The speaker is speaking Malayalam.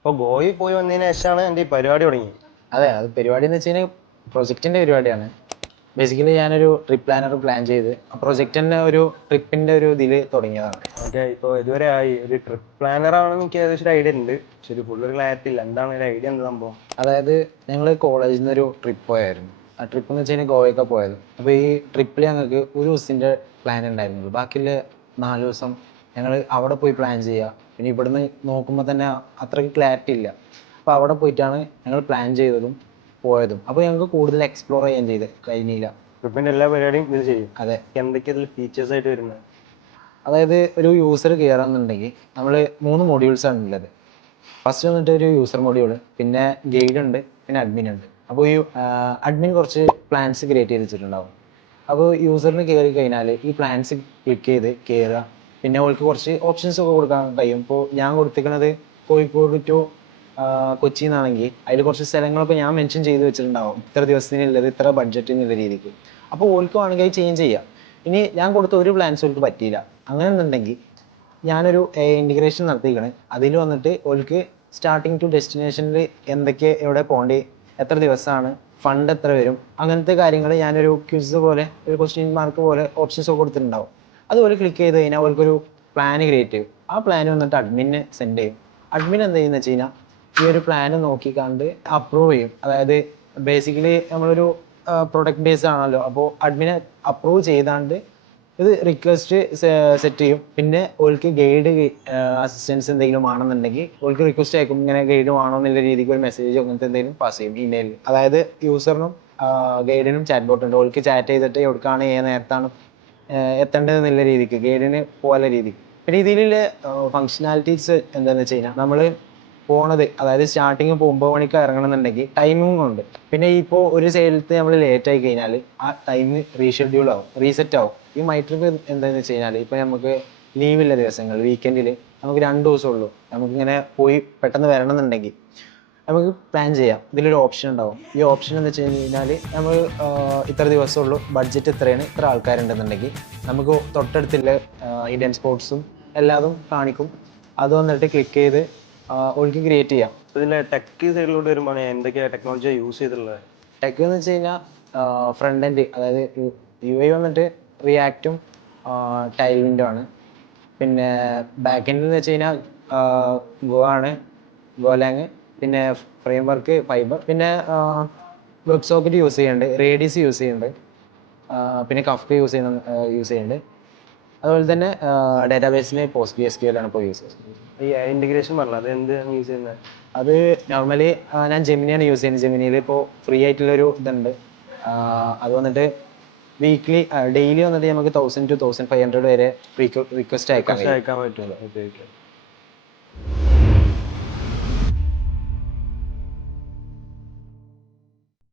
ഇപ്പോൾ ഗോവയിൽ പോയി വന്നതിന് ശേഷമാണ് എൻ്റെ ഈ പരിപാടി തുടങ്ങി. അതെ, അത് പരിപാടി എന്ന് വെച്ച് കഴിഞ്ഞാൽ പ്രൊജക്റ്റിന്റെ പരിപാടിയാണ്. ബേസിക്കലി ഞാനൊരു ട്രിപ്പ് പ്ലാനർ പ്ലാൻ ചെയ്ത് പ്രൊജക്റ്റിന്റെ ഒരു ട്രിപ്പിന്റെ ഒരു ഇതിൽ തുടങ്ങിയതാണ്. മറ്റേ ഇപ്പോൾ ഇതുവരെ ആയി ഒരു ട്രിപ്പ് പ്ലാനർ ആണെന്ന് എനിക്ക് ഏകദേശം ഒരു ഐഡിയ ഉണ്ട്, പക്ഷെ ഒരു ഫുൾ ഒരു ക്ലാരിറ്റി ഇല്ല. എന്താണ് ഒരു ഐഡിയ, എന്ത് സംഭവം? അതായത് ഞങ്ങൾ കോളേജിൽ നിന്ന് ഒരു ട്രിപ്പ് പോയായിരുന്നു. ആ ട്രിപ്പ് എന്ന് വെച്ച് കഴിഞ്ഞാൽ ഗോവയൊക്കെ പോയത്. അപ്പോൾ ഈ ട്രിപ്പിൽ ഞങ്ങൾക്ക് ഒരു ദിവസത്തിന്റെ പ്ലാൻ ഉണ്ടായിരുന്നുള്ളൂ. ബാക്കിയുള്ള 4 ദിവസം ഞങ്ങൾ അവിടെ പോയി പ്ലാൻ ചെയ്യുക. പിന്നെ ഇവിടുന്ന് നോക്കുമ്പോൾ തന്നെ അത്രയ്ക്ക് ക്ലാരിറ്റി ഇല്ല. അപ്പോൾ അവിടെ പോയിട്ടാണ് ഞങ്ങൾ പ്ലാൻ ചെയ്തതും പോയതും. അപ്പോൾ ഞങ്ങൾക്ക് കൂടുതൽ എക്സ്പ്ലോർ ചെയ്യാൻ കഴിഞ്ഞില്ല. ട്രിപ്പിന്റെ എല്ലാ പരിപാടിയും ഇത് ചെയ്യും. അതെ. എന്തൊക്കെയാ ഇതിൽ ഫീച്ചേഴ്സ് ആയിട്ട് വരുന്നത്? അതായത് ഒരു യൂസർ കയറാന്നുണ്ടെങ്കിൽ നമ്മൾ 3 modules ആണ് ഉള്ളത്. ഫസ്റ്റ് വന്നിട്ട് ഒരു യൂസർ മൊഡ്യൂൾ, പിന്നെ ഗൈഡ് ഉണ്ട്, പിന്നെ അഡ്മിൻ ഉണ്ട്. അപ്പോൾ ഈ അഡ്മിൻ കുറച്ച് പ്ലാൻസ് ക്രിയേറ്റ് ചെയ്ത് വെച്ചിട്ടുണ്ടാവും. അപ്പോൾ യൂസറിന് കയറി കഴിഞ്ഞാൽ ഈ പ്ലാൻസ് ക്ലിക്ക് ചെയ്ത് കയറുക. പിന്നെ അവർക്ക് കുറച്ച് ഓപ്ഷൻസ് ഒക്കെ കൊടുക്കാൻ കഴിയും. ഇപ്പോൾ ഞാൻ കൊടുത്തിരിക്കുന്നത് കോഴിക്കോട് ടു കൊച്ചി എന്നാണെങ്കിൽ അതിൽ കുറച്ച് സ്ഥലങ്ങളൊക്കെ ഞാൻ മെൻഷൻ ചെയ്ത് വെച്ചിട്ടുണ്ടാവും, ഇത്ര ദിവസത്തിനുള്ളത്, ഇത്ര ബഡ്ജറ്റ് എന്നുള്ള രീതിക്ക്. അപ്പോൾ ഓൾക്ക് വേണമെങ്കിൽ അത് ചേഞ്ച് ചെയ്യാം. ഇനി ഞാൻ കൊടുത്ത ഒരു പ്ലാൻസ് ഓൾക്ക് പറ്റിയില്ല അങ്ങനെയെന്നുണ്ടെങ്കിൽ ഞാനൊരു ഇൻറ്റിഗ്രേഷൻ നടത്തിയിരിക്കണേ. അതിൽ വന്നിട്ട് ഓൾക്ക് സ്റ്റാർട്ടിങ് ടു ഡെസ്റ്റിനേഷനിൽ എന്തൊക്കെ എവിടെ പോകേണ്ടി, എത്ര ദിവസമാണ്, ഫണ്ട് എത്ര വരും, അങ്ങനത്തെ കാര്യങ്ങൾ ഞാനൊരു ക്വിസ് പോലെ ഒരു ക്വസ്റ്റ്യൻ മാർക്ക് പോലെ ഓപ്ഷൻസ് ഒക്കെ കൊടുത്തിട്ടുണ്ടാവും. അതുപോലെ ക്ലിക്ക് ചെയ്ത് കഴിഞ്ഞാൽ അവർക്കൊരു പ്ലാൻ ക്രിയേറ്റ് ചെയ്യും. ആ പ്ലാൻ വന്നിട്ട് അഡ്മിനെ സെൻഡ് ചെയ്യും. അഡ്മിൻ എന്ത് ചെയ്യുന്നത് വെച്ച് കഴിഞ്ഞാൽ ഈ ഒരു പ്ലാൻ നോക്കിക്കാണ്ട് അപ്രൂവ് ചെയ്യും. അതായത് ബേസിക്കലി നമ്മളൊരു പ്രൊഡക്റ്റ് ബേസ്ഡ് ആണല്ലോ. അപ്പോൾ അഡ്മിനെ അപ്രൂവ് ചെയ്താണ്ട് ഇത് റിക്വസ്റ്റ് സെറ്റ് ചെയ്യും. പിന്നെ ഓൾക്ക് ഗൈഡ് അസിസ്റ്റൻസ് എന്തെങ്കിലും ആണെന്നുണ്ടെങ്കിൽ ഓൾക്ക് റിക്വസ്റ്റ് അയക്കും, ഇങ്ങനെ ഗൈഡ് വേണോ എന്നുള്ള രീതിക്ക് ഒരു മെസ്സേജ് അങ്ങനത്തെ എന്തെങ്കിലും പാസ് ചെയ്യും ഇമെയിലിൽ. അതായത് യൂസറിനും ഗൈഡിനും ചാറ്റ് ബോട്ട് ഉണ്ട്. ഓൾക്ക് ചാറ്റ് ചെയ്തിട്ട് എവിടേക്കാണ് ഏത് നേരത്താണ് എത്തേണ്ടത് എന്നുള്ള രീതിക്ക് ഗൈഡിന് പോലെ രീതിക്ക്. പിന്നെ ഇതിലുള്ള ഫങ്ഷനാലിറ്റീസ് എന്താണെന്ന് വെച്ച് കഴിഞ്ഞാൽ നമ്മൾ പോണത്, അതായത് സ്റ്റാർട്ടിങ് ഇപ്പോൾ 9 മണിക്ക് ഇറങ്ങണമെന്നുണ്ടെങ്കിൽ ടൈമിംഗ് ഉണ്ട്. പിന്നെ ഇപ്പോൾ ഒരു സ്ഥലത്ത് നമ്മൾ ലേറ്റ് ആയി കഴിഞ്ഞാൽ ആ ടൈം റീഷെഡ്യൂൾ ആവും, റീസെറ്റ് ആവും. ഈ മൈ ട്രിപ്പ് എന്താണെന്ന് വെച്ച് കഴിഞ്ഞാൽ ഇപ്പോൾ നമുക്ക് ലീവുള്ള ദിവസങ്ങൾ വീക്കെൻഡിൽ നമുക്ക് 2 ദിവസമുള്ളൂ, നമുക്കിങ്ങനെ പോയി പെട്ടെന്ന് വരണം എന്നുണ്ടെങ്കിൽ നമുക്ക് പ്ലാൻ ചെയ്യാം. ഇതിലൊരു ഓപ്ഷൻ ഉണ്ടാവും. ഈ ഓപ്ഷൻ എന്ന് വെച്ച് കഴിഞ്ഞാൽ നമ്മൾ ഇത്ര ദിവസമുള്ളൂ, ബഡ്ജറ്റ് ഇത്രയാണ്, ഇത്ര ആൾക്കാരുണ്ടെന്നുണ്ടെങ്കിൽ നമുക്ക് തൊട്ടടുത്തുള്ള ഇന്ത്യൻ സ്പോർട്സും എല്ലാതും കാണിക്കും. അത് വന്നിട്ട് ക്ലിക്ക് ചെയ്ത് ഓൾക്ക് ക്രിയേറ്റ് ചെയ്യാം. ഇതിലെ ടെക് സൈഡിലോട്ട് വരുമ്പോൾ എന്തൊക്കെയാണ് ടെക്നോളജി യൂസ് ചെയ്തിട്ടുള്ളത്? ടെക് എന്ന് വെച്ച് കഴിഞ്ഞാൽ ഫ്രണ്ട് എൻഡ്, അതായത് UI വന്നിട്ട് റിയാക്റ്റും ടൈൽവിൻഡും ആണ്. പിന്നെ ബാക്ക് എൻഡ് എന്ന് വെച്ച് കഴിഞ്ഞാൽ ഗോ ആണ്, ഗോലാങ്. പിന്നെ ഫ്രെയിം വർക്ക് ഫൈബർ. പിന്നെ വെബ് സോക്കറ്റ് യൂസ് ചെയ്യുന്നുണ്ട്, റേഡിയസ് യൂസ് ചെയ്യുന്നുണ്ട്, പിന്നെ കഫ്ക യൂസ് ചെയ്യുന്നുണ്ട്. അതുപോലെ തന്നെ ഡാറ്റാബേസിന് PostgreSQL ആണ് ഇപ്പോൾ യൂസ് ചെയ്യുന്നത്. ഈ ഇൻറ്റിഗ്രേഷൻ പറഞ്ഞത് അത് എന്താണ് യൂസ് ചെയ്യുന്നത്? അത് നോർമലി ഞാൻ ജെമിനിയാണ് യൂസ് ചെയ്യുന്നത്. ജെമിനിയിൽ ഇപ്പോൾ ഫ്രീ ആയിട്ടുള്ളൊരു ഇതുണ്ട്. അത് വന്നിട്ട് വീക്ക്ലി ഡെയിലി വന്നിട്ട് നമുക്ക് 1000 to 1500 വരെ റിക്വസ്റ്റ് അയക്കാൻ പറ്റുമല്ലോ.